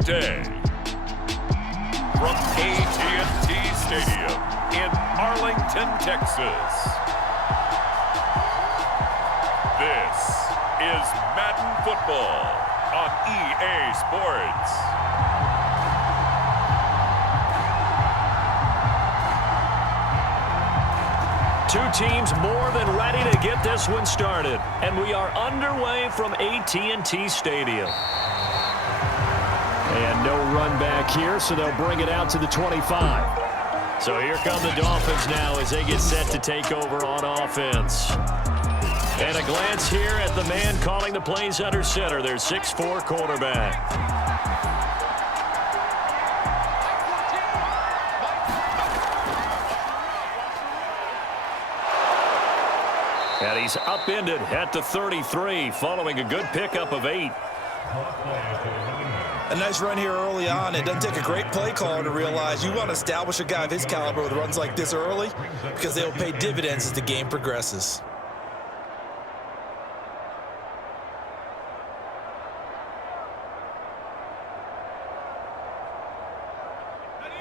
today. From AT&T Stadium in Arlington, Texas. This is Madden Football on EA Sports. Two teams more than ready to get this one started. And we are underway from AT&T Stadium. And no run back here, so they'll bring it out to the 25. So here come the Dolphins now as they get set to take over on offense. And a glance here at the man calling the plays under center, their 6'4" quarterback. And he's upended at the 33 following a good pickup of 8. A nice run here early on. It doesn't take a great play caller to realize you want to establish a guy of his caliber with runs like this early because they will pay dividends as the game progresses.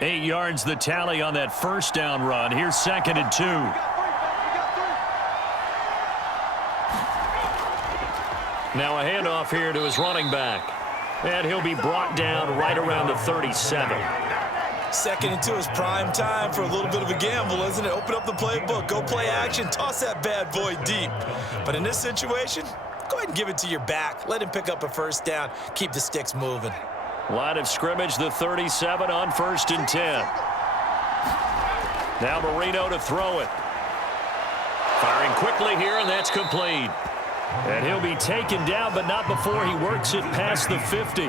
Eight yards the tally on that first down run. Here's 2nd and 2. Now a handoff here to his running back. And he'll be brought down right around the 37. 2nd and 2 is prime time for a little bit of a gamble, isn't it? Open up the playbook, go play action, toss that bad boy deep. But in this situation, go ahead and give it to your back. Let him pick up a first down. Keep the sticks moving. Line of scrimmage, the 37 on 1st and 10. Now Marino to throw it. Firing quickly here, and that's complete. And he'll be taken down, but not before he works it past the 50.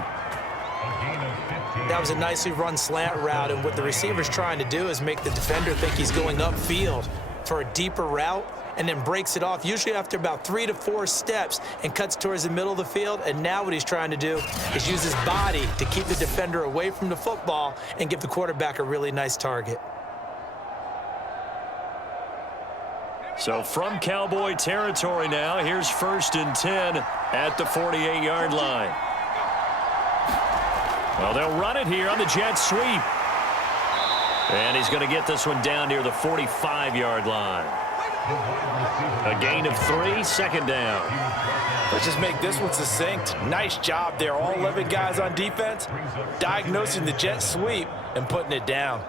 That was a nicely run slant route, and what the receiver's trying to do is make the defender think he's going upfield for a deeper route, and then breaks it off, usually after about 3 to 4 steps, and cuts towards the middle of the field. And now what he's trying to do is use his body to keep the defender away from the football and give the quarterback a really nice target. So from Cowboy territory now, here's 1st and 10 at the 48-yard line. Well, they'll run it here on the jet sweep. And he's going to get this one down near the 45-yard line. A gain of 3, 2nd down. Let's just make this one succinct. Nice job there. All 11 guys on defense diagnosing the jet sweep and putting it down.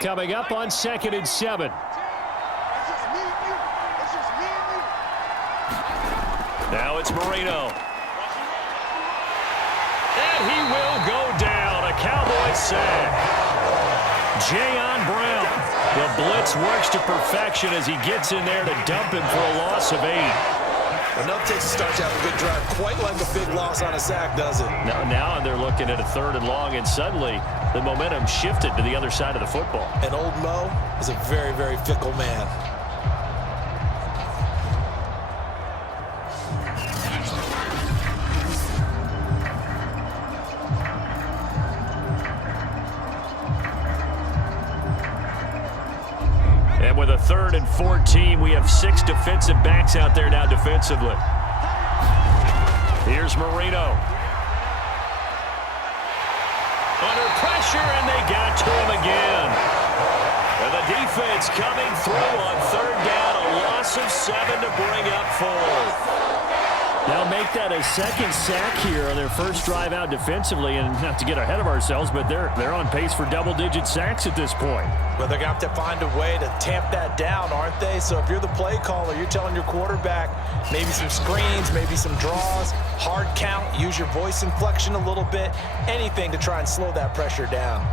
Coming up on 2nd and 7. Now it's Marino. And he will go down. A Cowboy sack. Jayon Brown. The blitz works to perfection as he gets in there to dump him for a loss of 8. Enough takes to start to have a good drive. Quite like a big loss on a sack, does it? Now they're looking at a 3rd and long, and suddenly the momentum shifted to the other side of the football. And old Mo is a very, very fickle man. And with a 3rd and 14, we have 6 defensive backs out there now defensively. Here's Marino. Under pressure, and they got to him again. And the defense coming through on 3rd down, a loss of 7 to bring up 4th. They'll make that a 2nd sack here on their first drive out defensively, and not to get ahead of ourselves, but they're on pace for double-digit sacks at this point. But they're going to have to find a way to tamp that down, aren't they? So if you're the play caller, you're telling your quarterback maybe some screens, maybe some draws, hard count, use your voice inflection a little bit, anything to try and slow that pressure down.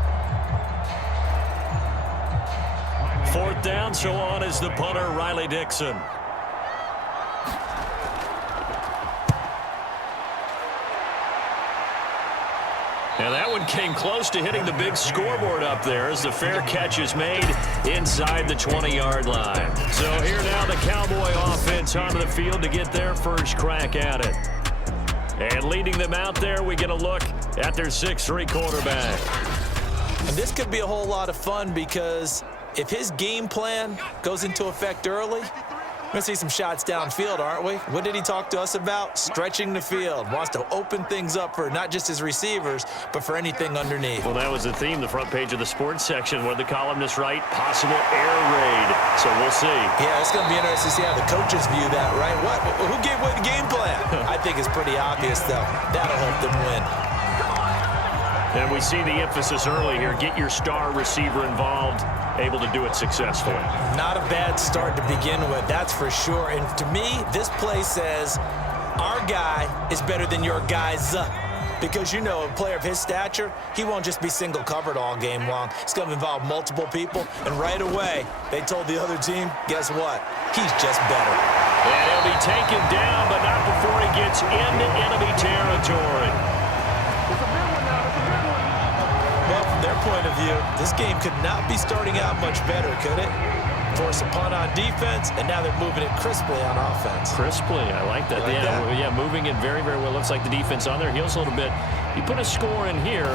4th down, so on is the punter, Riley Dixon. Now that one came close to hitting the big scoreboard up there as the fair catch is made inside the 20-yard line. So here now the Cowboy offense onto the field to get their first crack at it. And leading them out there, we get a look at their 6'3" quarterback. And this could be a whole lot of fun because if his game plan goes into effect early, we're going to see some shots downfield, aren't we? What did he talk to us about? Stretching the field. Wants to open things up for not just his receivers, but for anything underneath. Well, that was the theme, the front page of the sports section, where the columnists write, possible air raid. So we'll see. Yeah, it's going to be interesting to see how the coaches view that, right? Who gave away the game plan? I think it's pretty obvious, though. That'll help them win. And we see the emphasis early here. Get your star receiver involved, able to do it successfully. Not a bad start to begin with, that's for sure. And to me, this play says our guy is better than your guys. Because, you know, a player of his stature, he won't just be single covered all game long. It's going to involve multiple people. And right away, they told the other team, guess what? He's just better. And he'll be taken down, but not before he gets into enemy territory. Well, from their point of view, this game could not be starting out much better, could it? Force a punt on defense, and now they're moving it crisply on offense. Crisply, I like that. Yeah, moving it very, very well. Looks like the defense on their heels a little bit. You put a score in here,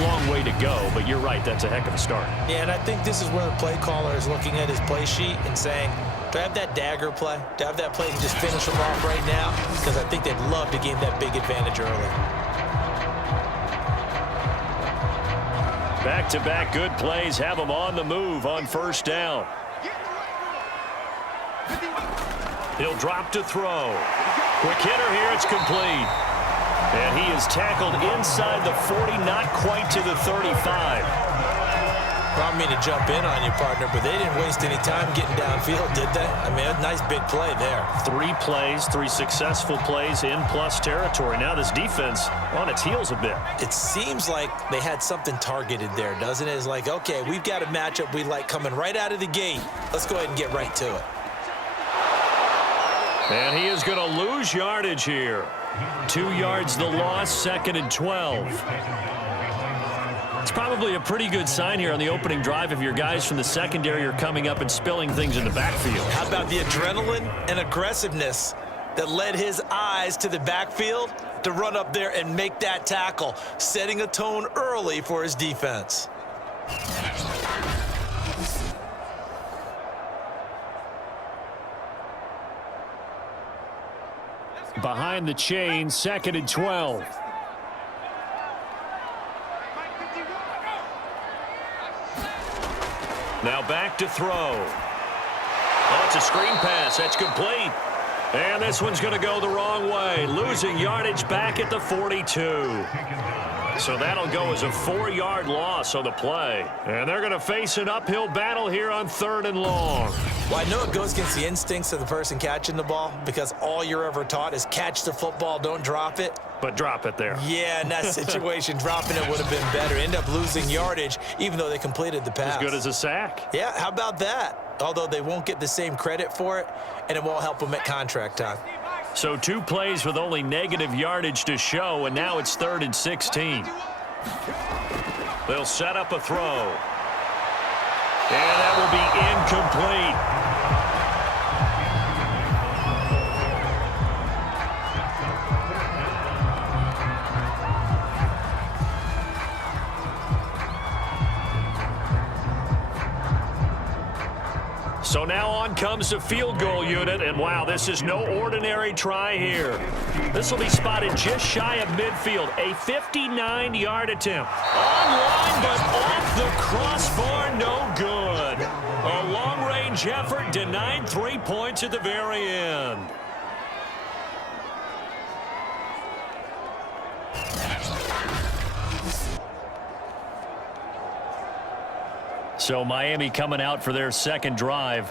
long way to go, but you're right, that's a heck of a start. Yeah, and I think this is where the play caller is looking at his play sheet and saying, do I have that dagger play? Do I have that play to just finish them off right now? Because I think they'd love to gain that big advantage early. Back-to-back good plays have them on the move on first down. He'll drop to throw. Quick hitter here, it's complete. And he is tackled inside the 40, not quite to the 35. I don't mean to jump in on you, partner, but they didn't waste any time getting downfield, did they? I mean, a nice big play there. 3 plays, 3 successful plays in plus territory. Now this defense on its heels a bit. It seems like they had something targeted there, doesn't it? It's like, okay, we've got a matchup we like coming right out of the gate. Let's go ahead and get right to it. And he is going to lose yardage here. 2 yards the loss, 2nd and 12. It's probably a pretty good sign here on the opening drive if your guys from the secondary are coming up and spilling things in the backfield. How about the adrenaline and aggressiveness that led his eyes to the backfield to run up there and make that tackle, setting a tone early for his defense. Behind the chain, 2nd and 12. Now back to throw. Oh, it's a screen pass. That's complete. And this one's going to go the wrong way. Losing yardage back at the 42. So that'll go as a 4-yard loss on the play. And they're going to face an uphill battle here on 3rd and long. Well, I know it goes against the instincts of the person catching the ball because all you're ever taught is catch the football, don't drop it. But drop it there. Yeah, in that situation, dropping it would have been better. End up losing yardage, even though they completed the pass. As good as a sack. Yeah, how about that? Although they won't get the same credit for it, and it won't help them at contract time. So 2 plays with only negative yardage to show, and now it's 3rd and 16. They'll set up a throw. And that will be incomplete. So now on comes the field goal unit, and wow, this is no ordinary try here. This will be spotted just shy of midfield, a 59-yard attempt. Online, but off the crossbar, no good. A long-range effort denied 3 points at the very end. So Miami coming out for their 2nd drive.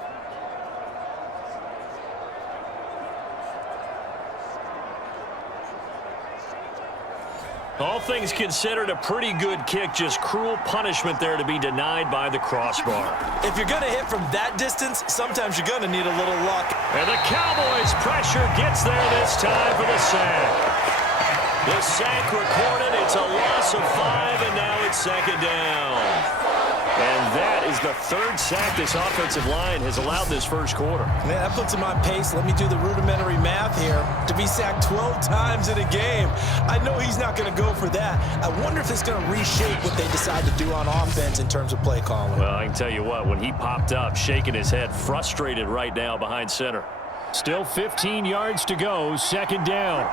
All things considered, a pretty good kick, just cruel punishment there to be denied by the crossbar. If you're going to hit from that distance, sometimes you're going to need a little luck. And the Cowboys' pressure gets there this time for the sack. The sack recorded, it's a loss of 5, and now it's 2nd down. And that is the third sack this offensive line has allowed this first quarter. Man, that puts him on pace. Let me do the rudimentary math here. To be sacked 12 times in a game, I know he's not going to go for that. I wonder if it's going to reshape what they decide to do on offense in terms of play calling. Well, I can tell you what, when he popped up, shaking his head, frustrated right now behind center. Still 15 yards to go, second down.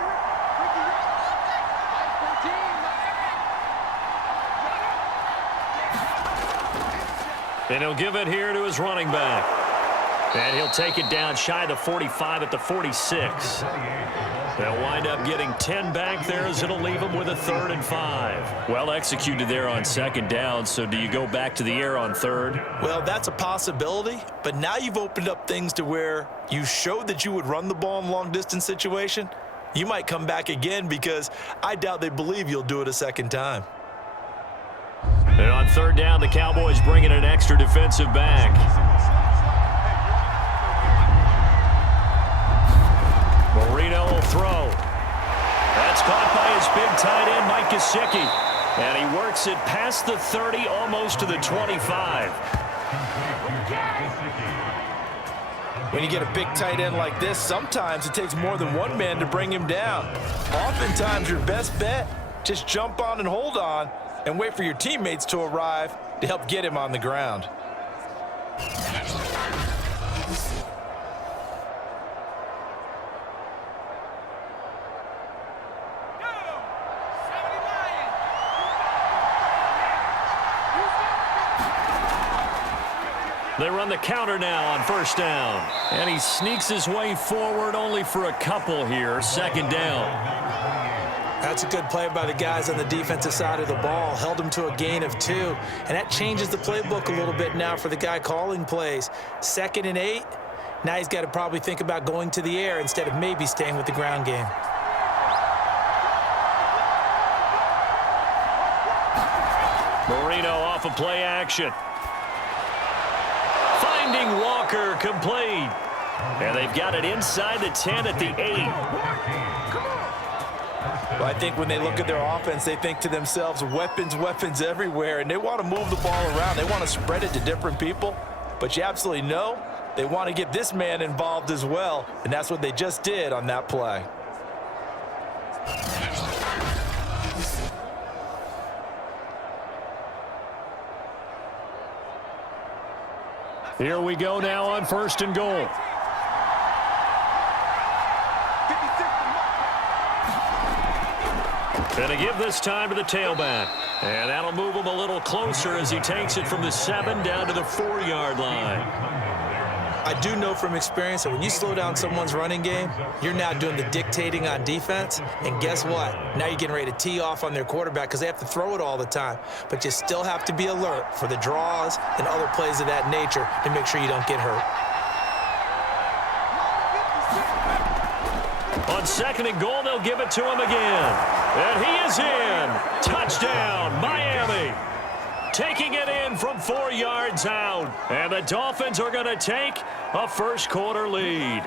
And he'll give it here to his running back. And he'll take it down shy of the 45 at the 46. They'll wind up getting 10 back there as it'll leave them with a 3rd and 5. Well executed there on second down, so do you go back to the air on third? Well, that's a possibility, but now you've opened up things to where you showed that you would run the ball in long-distance situation. You might come back again because I doubt they believe you'll do it a second time. And on third down, the Cowboys bring in an extra defensive back. Marino will throw. That's caught by his big tight end, Mike Gesicki. And he works it past the 30, almost to the 25. When you get a big tight end like this, sometimes it takes more than one man to bring him down. Oftentimes, your best bet, just jump on and hold on and wait for your teammates to arrive to help get him on the ground. They run the counter now on first down. And he sneaks his way forward only for a couple here, second down. That's a good play by the guys on the defensive side of the ball. Held him to a gain of 2. And that changes the playbook a little bit now for the guy calling plays. 2nd and 8. Now he's got to probably think about going to the air instead of maybe staying with the ground game. Marino off of play action. Finding Walker complete. And they've got it inside the 10 at the 8. Well, I think when they look at their offense, they think to themselves, weapons, weapons everywhere, and they want to move the ball around. They want to spread it to different people, but you absolutely know they want to get this man involved as well, and that's what they just did on that play. Here we go now on first and goal. Going to give this time to the tailback. And that'll move him a little closer as he takes it from the 7 down to the 4-yard line. I do know from experience that when you slow down someone's running game, you're now doing the dictating on defense. And guess what? Now you're getting ready to tee off on their quarterback because they have to throw it all the time. But you still have to be alert for the draws and other plays of that nature to make sure you don't get hurt. On second and goal, they'll give it to him again. And he is in. Touchdown, Miami. Taking it in from 4 yards out. And the Dolphins are going to take a first quarter lead.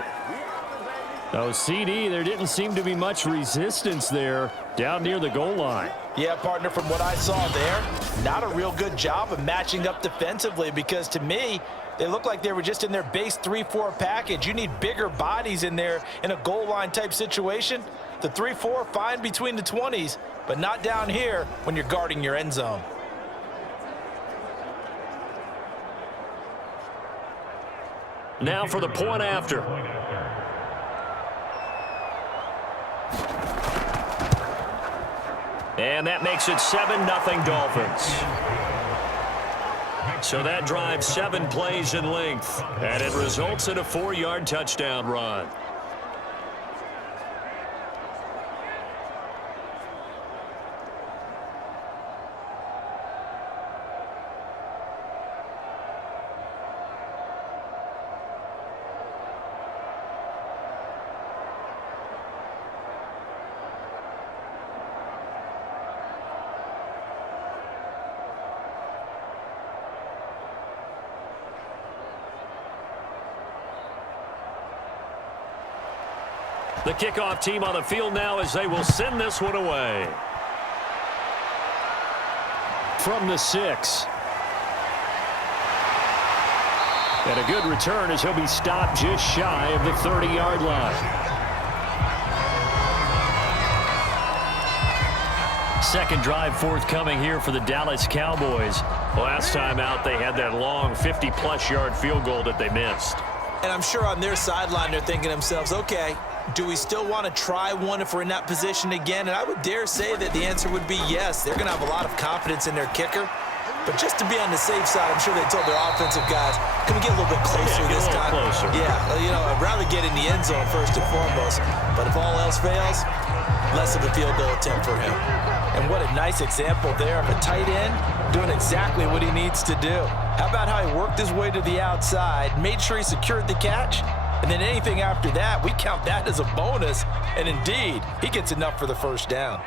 Oh, CD, there didn't seem to be much resistance there down near the goal line. Yeah, partner, from what I saw there, not a real good job of matching up defensively because to me, they look like they were just in their base 3-4 package. You need bigger bodies in there in a goal line type situation. The 3-4, fine between the 20s, but not down here when you're guarding your end zone. Now for the point after. And that makes it 7-0 Dolphins. So that drives 7 plays in length, and it results in a 4-yard touchdown run. The kickoff team on the field now as they will send this one away. From the 6. And a good return as he'll be stopped just shy of the 30-yard line. Second drive forthcoming here for the Dallas Cowboys. Last time out, they had that long 50-plus yard field goal that they missed. And I'm sure on their sideline, they're thinking to themselves, okay, do we still want to try one if we're in that position again? And I would dare say that the answer would be yes. They're going to have a lot of confidence in their kicker. But just to be on the safe side, I'm sure they told their offensive guys, can we get a little bit closer this time? Closer. Yeah, I'd rather get in the end zone first and foremost. But if all else fails, less of a field goal attempt for him. And what a nice example there of a tight end doing exactly what he needs to do. How about how he worked his way to the outside, made sure he secured the catch, and then anything after that, we count that as a bonus. And indeed, he gets enough for the first down.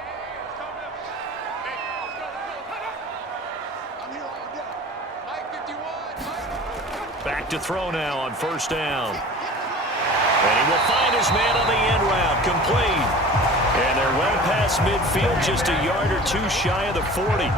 Back to throw now on first down. And he will find his man on the end route, complete. And they're well past midfield, just a yard or two shy of the 40.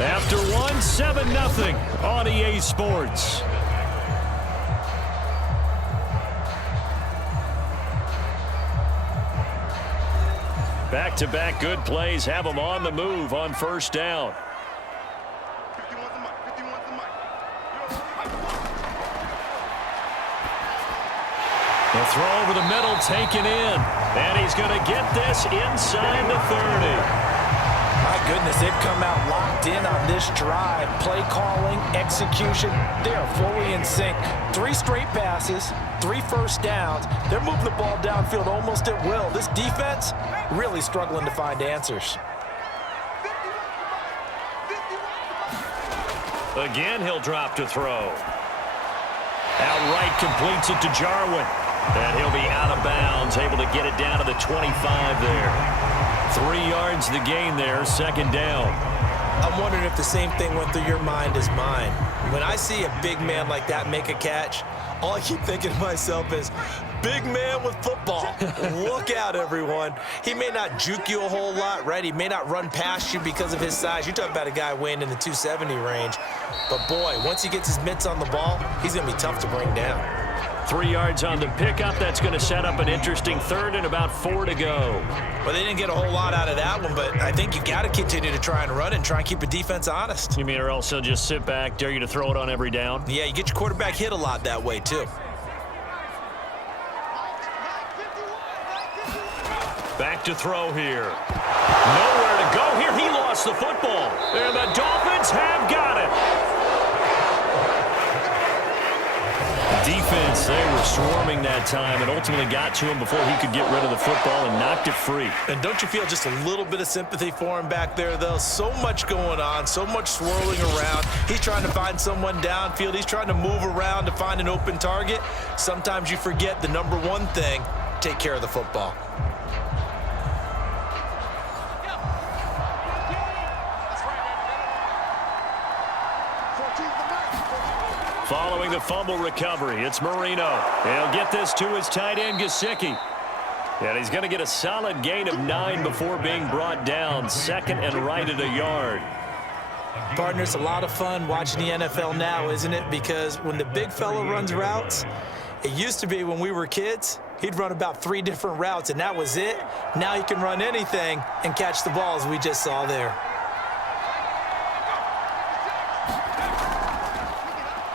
After one, 7-0 on EA Sports. Back-to-back good plays have them on the move on first down. The throw over the middle taken in. And he's going to get this inside the 30. My goodness, they've come out locked in on this drive. Play calling, execution, they are fully in sync. 3 straight passes, 3 first downs. They're moving the ball downfield almost at will. This defense really struggling to find answers. Again, he'll drop to throw. Outright completes it to Jarwin. And he'll be out of bounds, able to get it down to the 25 there. 3 yards the gain there, second down. I'm wondering if the same thing went through your mind as mine. When I see a big man like that make a catch, all I keep thinking to myself is, big man with football. Look out, everyone. He may not juke you a whole lot, right? He may not run past you because of his size. You're talking about a guy weighing in the 270 range. But, boy, once he gets his mitts on the ball, he's going to be tough to bring down. 3 yards on the pickup. That's going to set up an interesting third and about 4 to go. Well, they didn't get a whole lot out of that one, but I think you got to continue to try and run and try and keep the defense honest. You mean or else they'll just sit back, dare you to throw it on every down? Yeah, you get your quarterback hit a lot that way, too. Back to throw here. Nowhere to go here. He lost the football. And the Dolphins have got it. Defense, they were swarming that time and ultimately got to him before he could get rid of the football and knocked it free. And don't you feel just a little bit of sympathy for him back there, though? So much going on, so much swirling around. He's trying to find someone downfield. He's trying to move around to find an open target. Sometimes you forget the number one thing, take care of the football. Following the fumble recovery, it's Marino. He'll get this to his tight end, Gesicki. And he's going to get a solid gain of 9 before being brought down. Second and right at a yard. Partner, it's a lot of fun watching the NFL now, isn't it? Because when the big fella runs routes, it used to be when we were kids, he'd run about 3 different routes, and that was it. Now he can run anything and catch the ball, as we just saw there.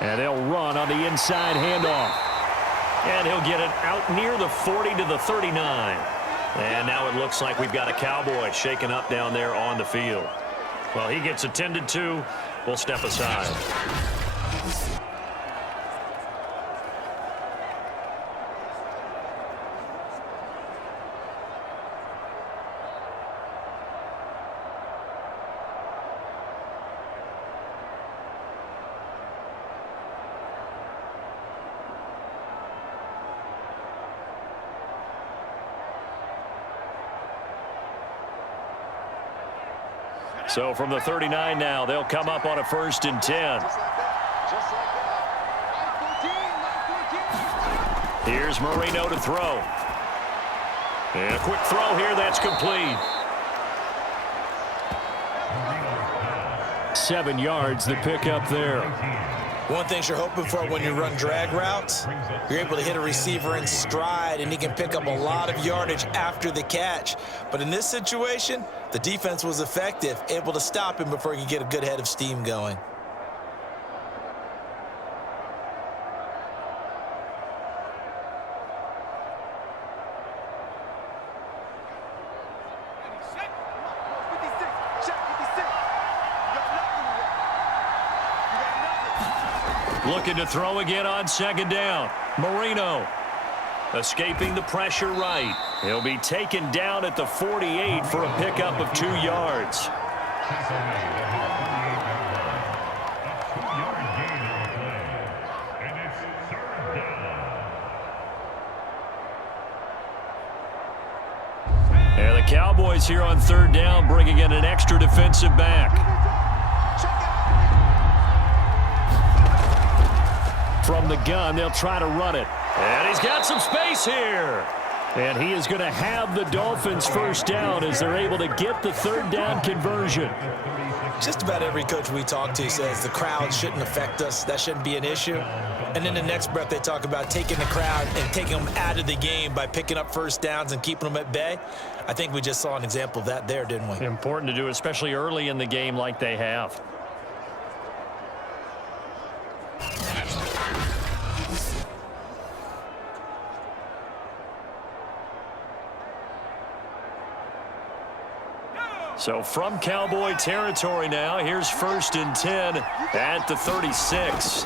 And they'll run on the inside handoff. And he'll get it out near the 40 to the 39. And now it looks like we've got a Cowboy shaken up down there on the field. Well, he gets attended to. We'll step aside. So from the 39 now, they'll come up on a 1st and 10. Here's Marino to throw. And a quick throw here, that's complete. 7 yards, the pickup there. One thing you're hoping for when you run drag routes, you're able to hit a receiver in stride, and he can pick up a lot of yardage after the catch. But in this situation, the defense was effective, able to stop him before he could get a good head of steam going. Looking to throw again on 2nd down. Marino escaping the pressure right. He'll be taken down at the 48 for a pickup of 2 yards. And the Cowboys here on 3rd down, bringing in an extra defensive back. From the gun, they'll try to run it. And he's got some space here. And he is going to have the Dolphins 1st down as they're able to get the 3rd down conversion. Just about every coach we talk to says the crowd shouldn't affect us. That shouldn't be an issue. And in the next breath, they talk about taking the crowd and taking them out of the game by picking up 1st downs and keeping them at bay. I think we just saw an example of that there, didn't we? Important to do, especially early in the game like they have. So from Cowboy territory now, here's 1st and 10 at the 36.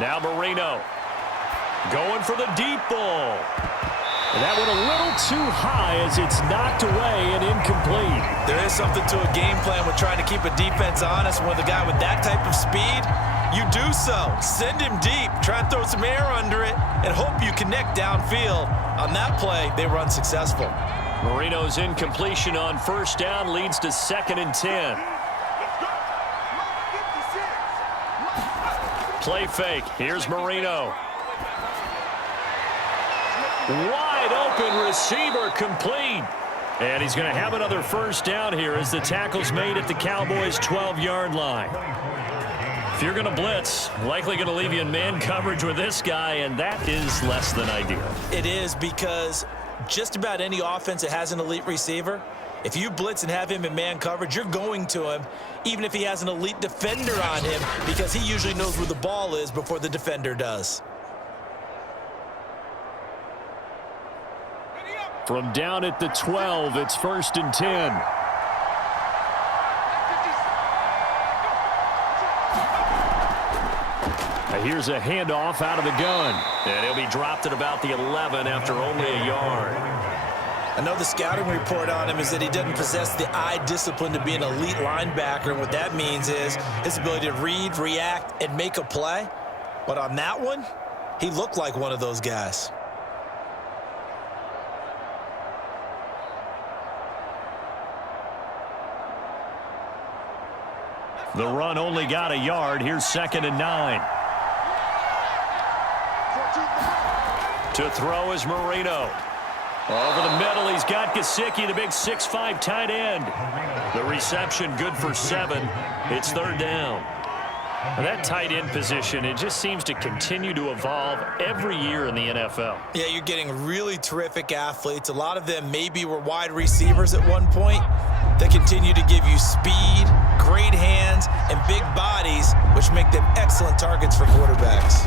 Now Marino going for the deep ball. And that went a little too high as it's knocked away and incomplete. There is something to a game plan with trying to keep a defense honest. With a guy with that type of speed, you do so. Send him deep. Try and throw some air under it and hope you connect downfield. On that play, they were unsuccessful. Marino's incompletion on 1st down leads to 2nd and 10. Play fake. Here's Marino. Wide open receiver complete. And he's going to have another 1st down here as the tackle's made at the Cowboys' 12-yard line. If you're going to blitz, likely going to leave you in man coverage with this guy, and that is less than ideal. It is, because just about any offense that has an elite receiver, if you blitz and have him in man coverage, you're going to him, even if he has an elite defender on him, because he usually knows where the ball is before the defender does. From down at the 12, it's 1st and 10. Here's a handoff out of the gun. And he'll be dropped at about the 11 after only a yard. I know the scouting report on him is that he doesn't possess the eye discipline to be an elite linebacker. And what that means is his ability to read, react, and make a play. But on that one, he looked like one of those guys. The run only got a yard. Here's 2nd and 9. To throw is Marino. Over the middle, he's got Gesicki, the big 6'5" tight end. The reception good for 7. It's 3rd down. That tight end position, it just seems to continue to evolve every year in the NFL. Yeah, you're getting really terrific athletes. A lot of them maybe were wide receivers at one point. They continue to give you speed, great hands, and big bodies, which make them excellent targets for quarterbacks.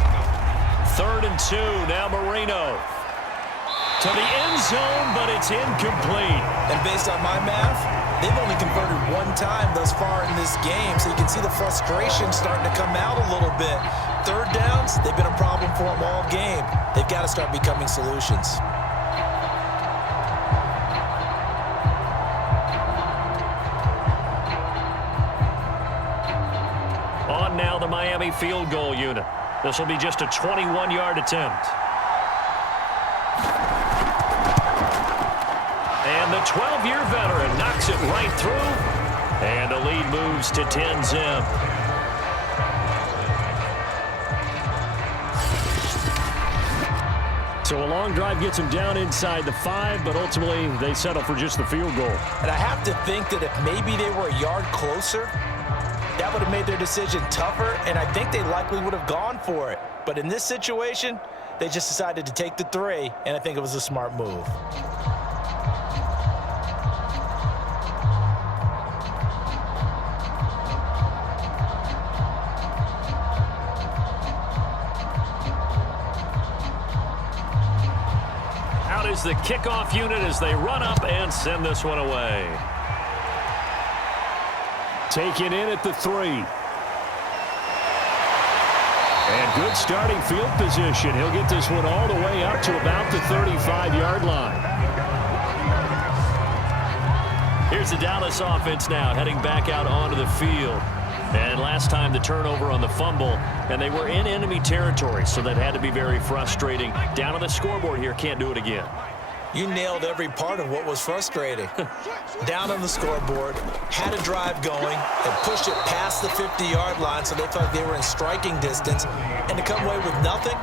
3rd and 2, now Marino. To the end zone, but it's incomplete. And based on my math, they've only converted 1 time thus far in this game, so you can see the frustration starting to come out a little bit. 3rd downs, they've been a problem for them all game. They've got to start becoming solutions. On now the Miami field goal unit. This will be just a 21-yard attempt. And the 12-year veteran knocks it right through. And the lead moves to 10-zip. So a long drive gets them down inside the 5, but ultimately they settle for just the field goal. And I have to think that if maybe they were a yard closer, that would have made their decision tougher, and I think they likely would have gone for it. But in this situation, they just decided to take the 3, and I think it was a smart move. Is the kickoff unit as they run up and send this one away. Taken in at the 3. And good starting field position. He'll get this one all the way up to about the 35-yard line. Here's the Dallas offense now heading back out onto the field. And last time the turnover on the fumble, and they were in enemy territory, so that had to be very frustrating. Down on the scoreboard here, can't do it again. You nailed every part of what was frustrating. Down on the scoreboard, had a drive going, and pushed it past the 50-yard line so they thought they were in striking distance, and to come away with nothing,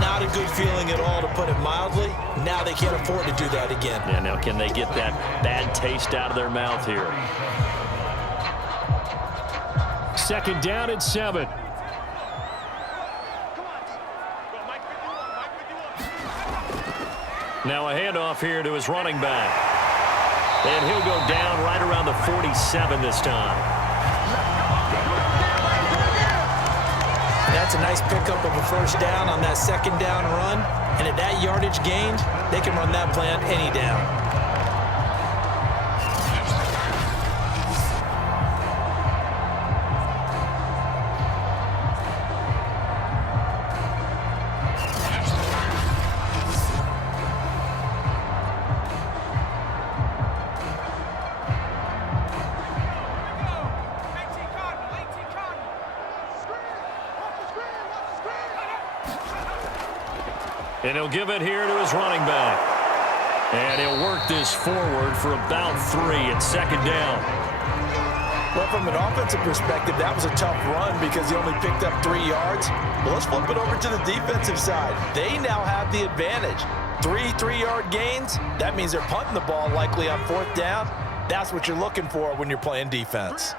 not a good feeling at all, to put it mildly. Now they can't afford to do that again. Yeah, now can they get that bad taste out of their mouth here? Second down and 7. Now a handoff here to his running back. And he'll go down right around the 47 this time. That's a nice pickup of a first down on that second down run. And at that yardage gained, they can run that play on any down. And he'll give it here to his running back. And he'll work this forward for about 3 at second down. Well, from an offensive perspective, that was a tough run because he only picked up 3 yards. But let's flip it over to the defensive side. They now have the advantage. 3 3-yard gains, that means they're punting the ball likely on 4th down. That's what you're looking for when you're playing defense.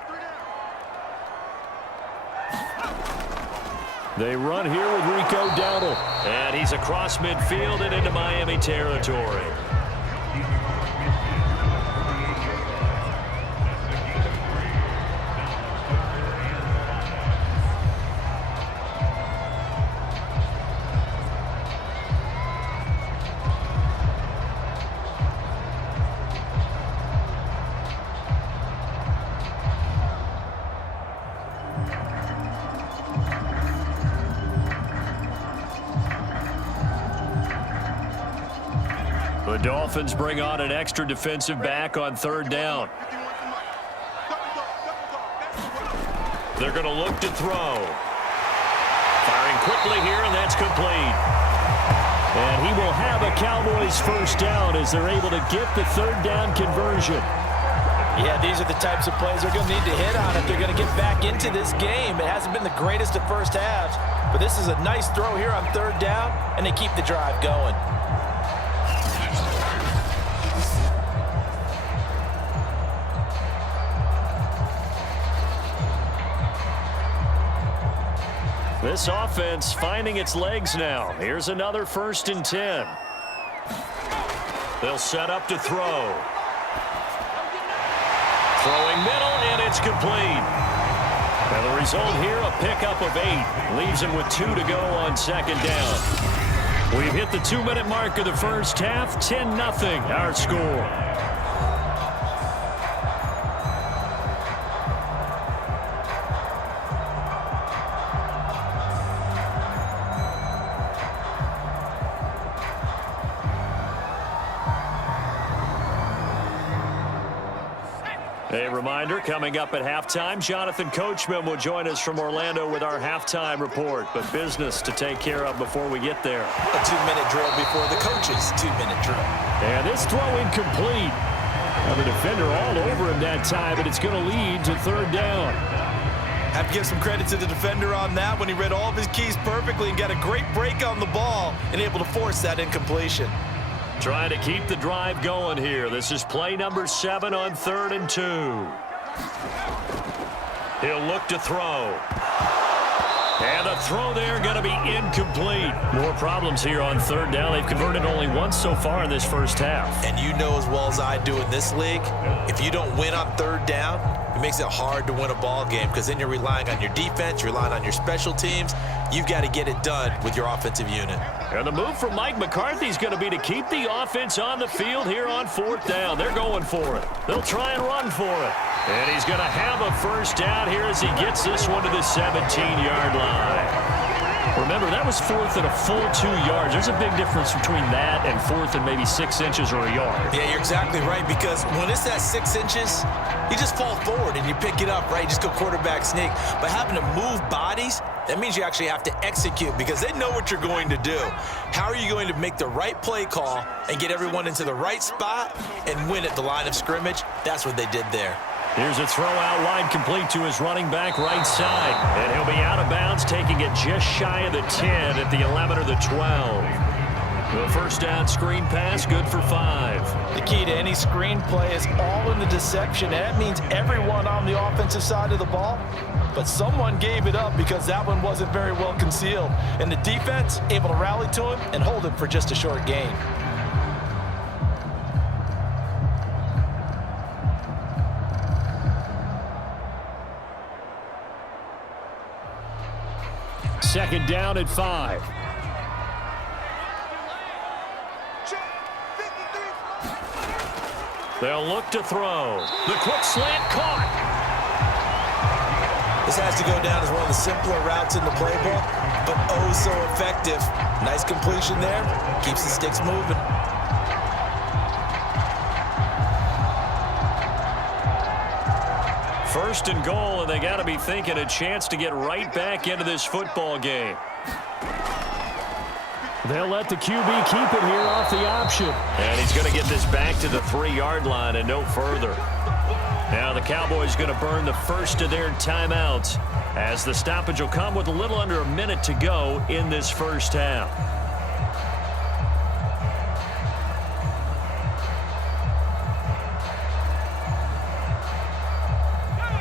They run here with Rico Dowdle. And he's across midfield and into Miami territory. The Dolphins bring on an extra defensive back on 3rd down. They're going to look to throw. Firing quickly here, and that's complete. And he will have a Cowboys first down as they're able to get the 3rd down conversion. Yeah, these are the types of plays they're going to need to hit on if they're going to get back into this game. It hasn't been the greatest of first halves, but this is a nice throw here on 3rd down, and they keep the drive going. This offense finding its legs now. Here's another 1st and 10. They'll set up to throw. Throwing middle, and it's complete. And the result here, a pickup of 8. Leaves him with 2 to go on 2nd down. We've hit the 2-minute mark of the first half. 10-0 our score. A reminder, coming up at halftime, Jonathan Coachman will join us from Orlando with our halftime report, but business to take care of before we get there. A 2-minute drill before the coach's 2-minute drill. And this throw incomplete. Now the defender all over him that time, and it's going to lead to third down. Have to give some credit to the defender on that when he read all of his keys perfectly and got a great break on the ball and able to force that incompletion. Trying to keep the drive going here. This is play number 7 on 3rd and 2. He'll look to throw. And the throw there going to be incomplete. More problems here on 3rd down. They've converted only once so far in this first half. And you know as well as I do in this league, if you don't win on 3rd down, it makes it hard to win a ball game because then you're relying on your defense, you're relying on your special teams. You've got to get it done with your offensive unit. And the move from Mike McCarthy is going to be to keep the offense on the field here on 4th down. They're going for it. They'll try and run for it. And he's going to have a first down here as he gets this one to the 17-yard line. Remember, that was 4th and a full 2 yards. There's a big difference between that and 4th and maybe 6 inches or a yard. Yeah, you're exactly right, because when it's at 6 inches, you just fall forward and you pick it up, right? You just go quarterback sneak. But having to move bodies, that means you actually have to execute because they know what you're going to do. How are you going to make the right play call and get everyone into the right spot and win at the line of scrimmage? That's what they did there. Here's a throw out wide complete to his running back right side. And he'll be out of bounds, taking it just shy of the 10 at the 11 or the 12. The first down screen pass, good for 5. The key to any screen play is all in the deception. And that means everyone on the offensive side of the ball. But someone gave it up because that one wasn't very well concealed. And the defense able to rally to him and hold him for just a short gain. Second down at 5. They'll look to throw. The quick slant caught. This has to go down as one of the simpler routes in the playbook, but oh so effective. Nice completion there. Keeps the sticks moving. First and goal, and they got to be thinking a chance to get right back into this football game. They'll let the QB keep it here off the option. And he's going to get this back to the 3-yard line and no further. Now the Cowboys going to burn the first of their timeouts as the stoppage will come with a little under a minute to go in this first half.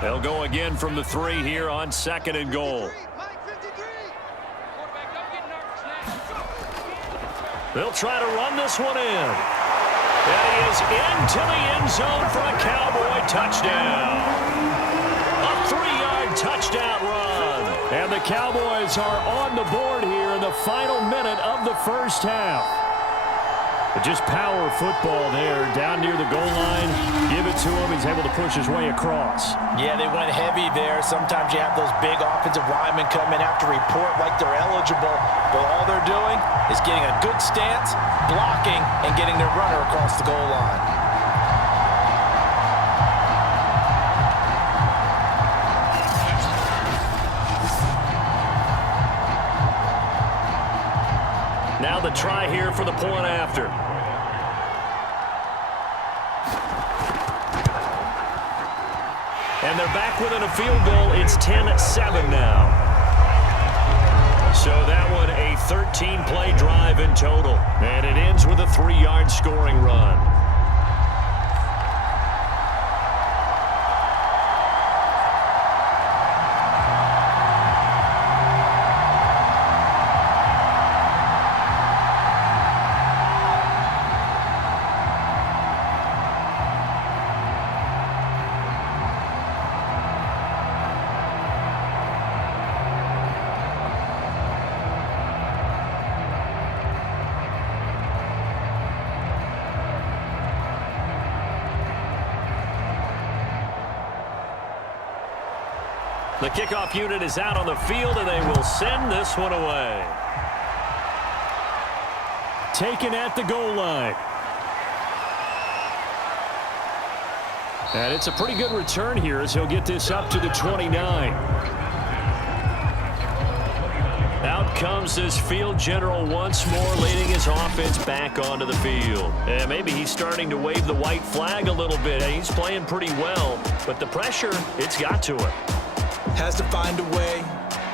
They'll go again from the 3 here on 2nd and goal. They'll try to run this one in. And he is into the end zone for a Cowboy touchdown. A 3-yard touchdown run. And the Cowboys are on the board here in the final minute of the first half. But just power football there down near the goal line. Give it to him. He's able to push his way across. Yeah, they went heavy there. Sometimes you have those big offensive linemen come in, have to report like they're eligible. But all they're doing is getting a good stance, blocking, and getting their runner across the goal line. Now the try here for the point after. And they're back within a field goal. It's 10-7 now. So that one a 13-play drive in total. And it ends with a 3-yard scoring run. The kickoff unit is out on the field, and they will send this one away. Taken at the goal line. And it's a pretty good return here as he'll get this up to the 29. Out Out comes this field general once more, leading his offense back onto the field. And maybe he's starting to wave the white flag a little bit. He's playing pretty well, but the pressure, it's got to him. Has to find a way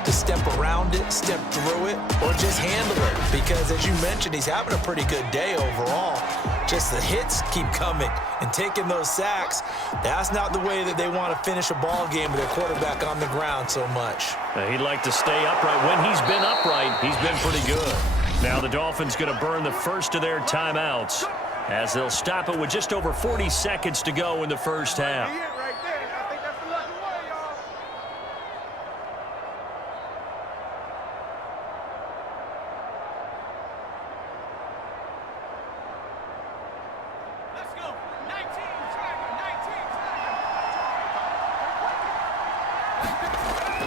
to step around it, step through it, or just handle it. Because as you mentioned, he's having a pretty good day overall. Just the hits keep coming and taking those sacks. That's not the way that they want to finish a ball game with their quarterback on the ground so much. He'd like to stay upright. When he's been upright, he's been pretty good. Now the Dolphins going to burn the first of their timeouts as they'll stop it with just over 40 seconds to go in the first half.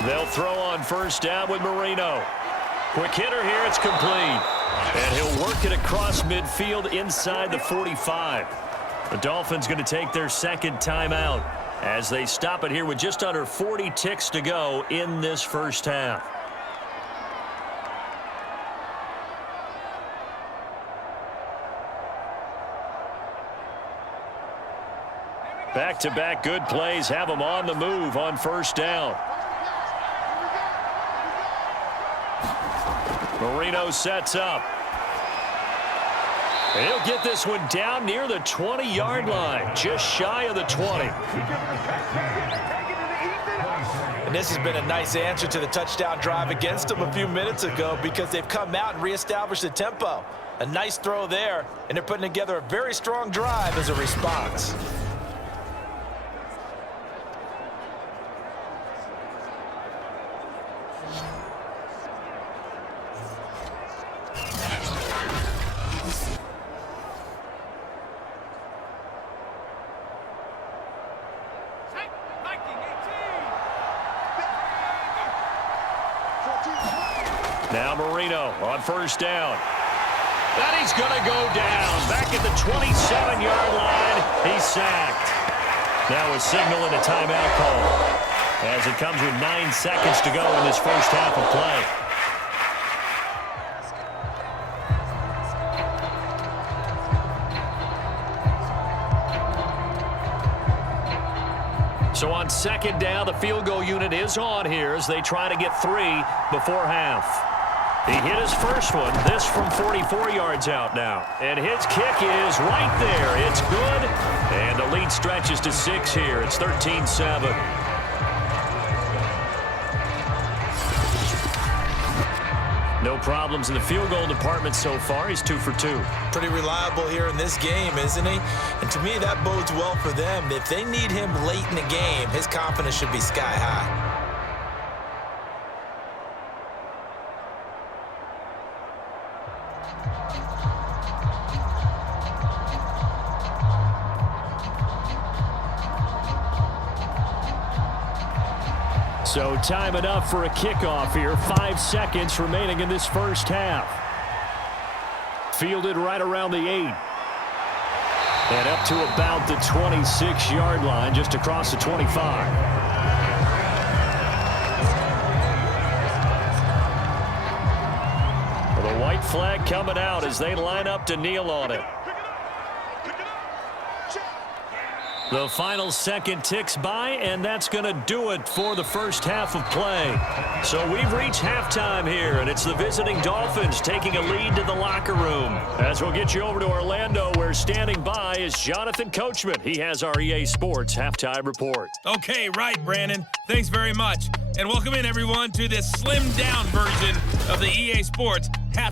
They'll throw on first down with Marino. Quick hitter here, it's complete. And he'll work it across midfield inside the 45. The Dolphins going to take their second timeout as they stop it here with just under 40 ticks to go in this first half. Back-to-back good plays have them on the move on first down. Marino sets up. And he'll get this one down near the 20-yard line, just shy of the 20. And this has been a nice answer to the touchdown drive against them a few minutes ago because they've come out and reestablished the tempo. A nice throw there, and they're putting together a very strong drive as a response. Now Marino on first down. And he's going to go down. Back at the 27-yard line. He's sacked. Now a signal and a timeout call as it comes with 9 seconds to go in this first half of play. So on second down, the field goal unit is on here as they try to get 3 before half. He hit his first one, this from 44 yards out now. And his kick is right there. It's good. And the lead stretches to 6 here. It's 13-7. No problems in the field goal department so far. He's 2 for 2. Pretty reliable here in this game, isn't he? And to me, that bodes well for them. If they need him late in the game, his confidence should be sky high. So time enough for a kickoff here. 5 seconds remaining in this first half. Fielded right around the 8. And up to about the 26-yard line, just across the 25. Well, the white flag coming out as they line up to kneel on it. The final second ticks by, and that's going to do it for the first half of play. So we've reached halftime here, and it's the visiting Dolphins taking a lead to the locker room. As we'll get you over to Orlando, where standing by is Jonathan Coachman. He has our EA Sports halftime report. Okay, right, Brandon. Thanks very much. And welcome in, everyone, to this slimmed-down version of the EA Sports halftime.